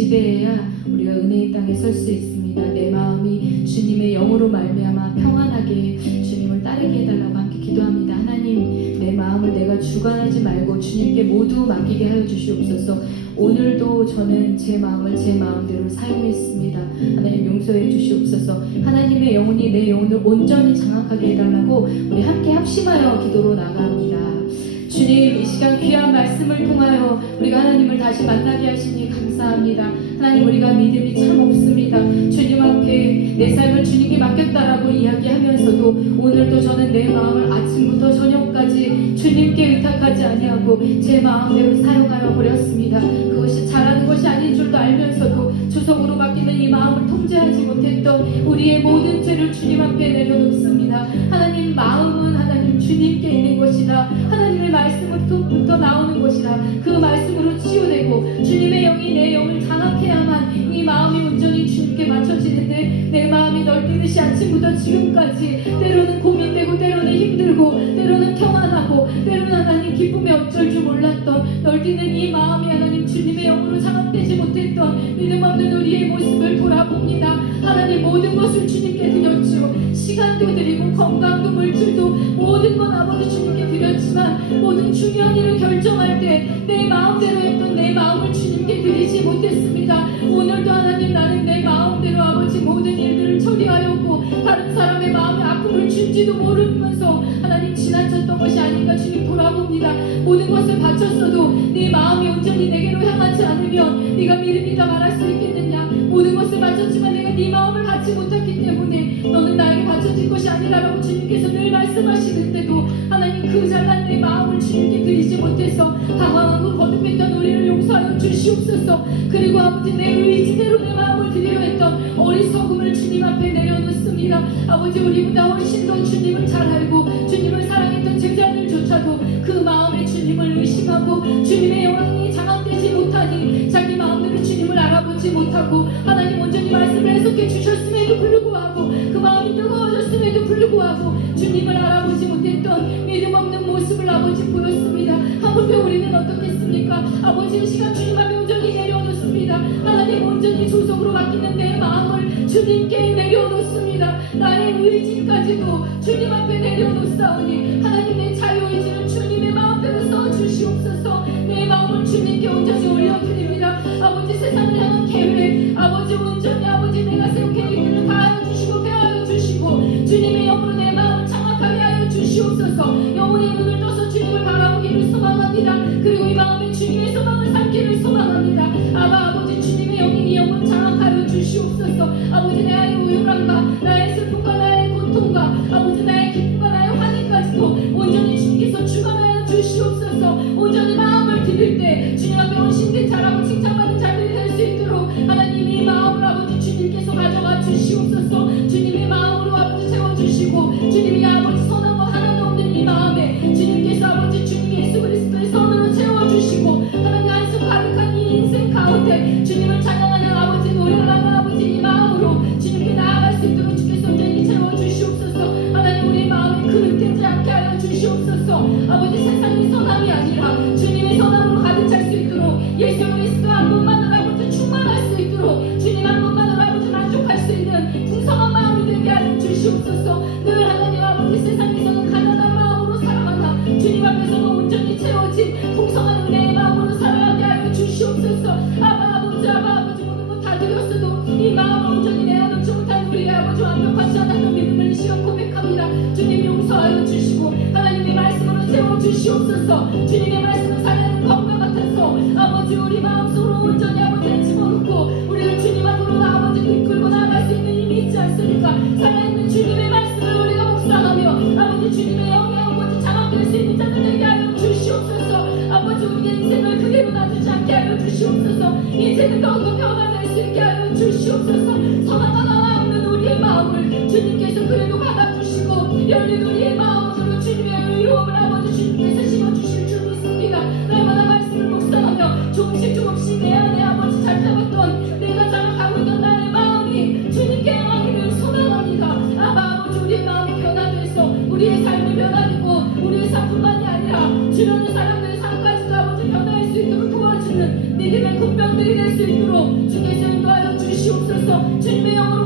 지배해야 우리가 은혜의 땅에 설 수 있습니다. 내 마음이 주님의 영으로 말미암아 평안하게 주님을 따르게 해달라고 함께 기도합니다. 하나님 내 마음을 내가 주관하지 말고 주님께 모두 맡기게 하여 주시옵소서. 오늘도 저는 제 마음을 제 마음대로 사용했습니다. 하나님 용서해 주시옵소서. 하나님의 영혼이 내 영혼을 온전히 장악하게 해달라고 우리 함께 합심하여 기도로 나갑니다. 주님 이 시간 귀한 말씀을 통하여 우리가 하나님을 다시 만나게 하시니 감사합니다. 하나님 우리가 믿음이 참 없습니다. 주님 앞에 내 삶을 주님께 맡겼다라고 이야기하면서도 오늘도 저는 내 마음을 아침부터 저녁까지 주님께 의탁하지 아니하고 제 마음대로 사용하여 버렸습니다. 그것이 잘하는 것이 아닌 줄도 알면서도 주석으로 바뀌는 이 마음을 통제하지 못했던 우리의 모든 죄를 주님 앞에 내려놓습니다. 하나님 마음은 하나님 주님께 있는 것이다. 하나님의 말씀으로부터 나오는 것이다. 그 말씀으로 치유되고 주님의 영이 내 영을 장악해야만 이 마음이 온전히 주님께 맞춰지는데 내 마음이 널뛰듯이 아침부터 지금까지 때로는 고민되고 때로는 힘들고 때로는 평안하고 때로는 하나님 기쁨에 어쩔 줄 몰랐던 널뛰는 이 마음이 믿음 없는 우리의 모습을 돌아봅니다. 하나님 모든 것을 주님께 드렸죠. 시간도 드리고 건강도 물질도 모든 건 아버지 주님께 드렸지만 모든 중요한 일을 결정할 때 내 마음대로 했던 내 마음을 주님께 드리지 못했습니다. 오늘도 하나님 나는 내 마음대로 아버지 모든 일들을 처리하였고 다른 사람의 마음에 아픔을 줄지도 모르면서 하나님 지나쳤던 것이 아닌가 주님 돌아봅니다. 모든 것을 바쳤어도 네 마음이 온전히 내게로 향하지 않으면 네가 믿음이다 말할 수 있겠느냐? 모든 것을 바쳤지만 내가 네 마음을 받지 못했기 때문에 너는 나에게 바쳐질 것이 아니라라고 주님께서 늘 말씀하시는데도 하나님 그 잘난 내 마음을 주님께 드리지 못해서 당황하고 거듭했던 우리를 용서하여 주시옵소서. 그리고 아버지 내 의지대로 내 마음을 드리려 했던 어리석음을 주님 앞에 내려놓습니다. 아버지 우리보다 훨씬 더 주님을 잘 알고 주님을 사랑했던 제자들조차도 그 마음에 주님의 영광이 장악되지 못하니 자기 마음대로 주님을 알아보지 못하고 하나님 온전히 말씀을 해석해 주셨음에도 불구하고 그 마음이 뜨거워졌음에도 불구하고 주님을 알아보지 못했던 믿음 없는 모습을 아버지 보였습니다. 하물며 우리는 어떻겠습니까? 아버지 이 시간 주님 앞에 온전히 내려놓습니다. 하나님 온전히 조속으로 맡기는 내 마음을 주님께 내려놓습니다. 나의 의지까지도 주님 앞에 내려놓사오니 하나님 내 자유의지를 주님 주님께 온전히 올려드립니다. 아버지 세상을 향한 계획, 아버지 온전히 아버지 내가 세운 계획을 다 하여 주시고 배하여 주시고 주님의 영으로 내 마음을 창막하게 하여 주시옵소서. 영혼의 눈을 떠서 주님을 바라보기를 소망합니다. 그리고 이 마음에 주님의 소망을 삼기를 소망합니다. 아바 아버지 주님의 영이 이 영혼 장악하여 주시옵소서. 아버지 나의 우유감과 나의 슬픔과 나의 고통과 아버지 나의 기쁨과 나의 환희까지도 온전히 주님께서 주관하여 주시옵소서. 온전히 자녀로서도 이 마음 온전히 내하는 정탄 우리 아버지 완벽하지 않다는 믿음을 시험 고백합니다. 주님 용서하여 주시고 하나님의 말씀으로 세워주시옵소서 주님의 말씀 살려는 법과 같아서 아버지 우리 마음 속으로 온전히 아버지 집어넣고 우리를 주님 앞으로 아버지 이끌고 나갈 수 있는 힘이 있지 않습니까? 살아있는 주님의 말씀을 우리가 묵상하며 아버지 주님의 영이 아버지 장악될 수 있는 자들에게 하여 주시옵소서 아버지 우리의 인생을 그대로 놔두지 않게 하여 주시옵소서 인생을 前面有。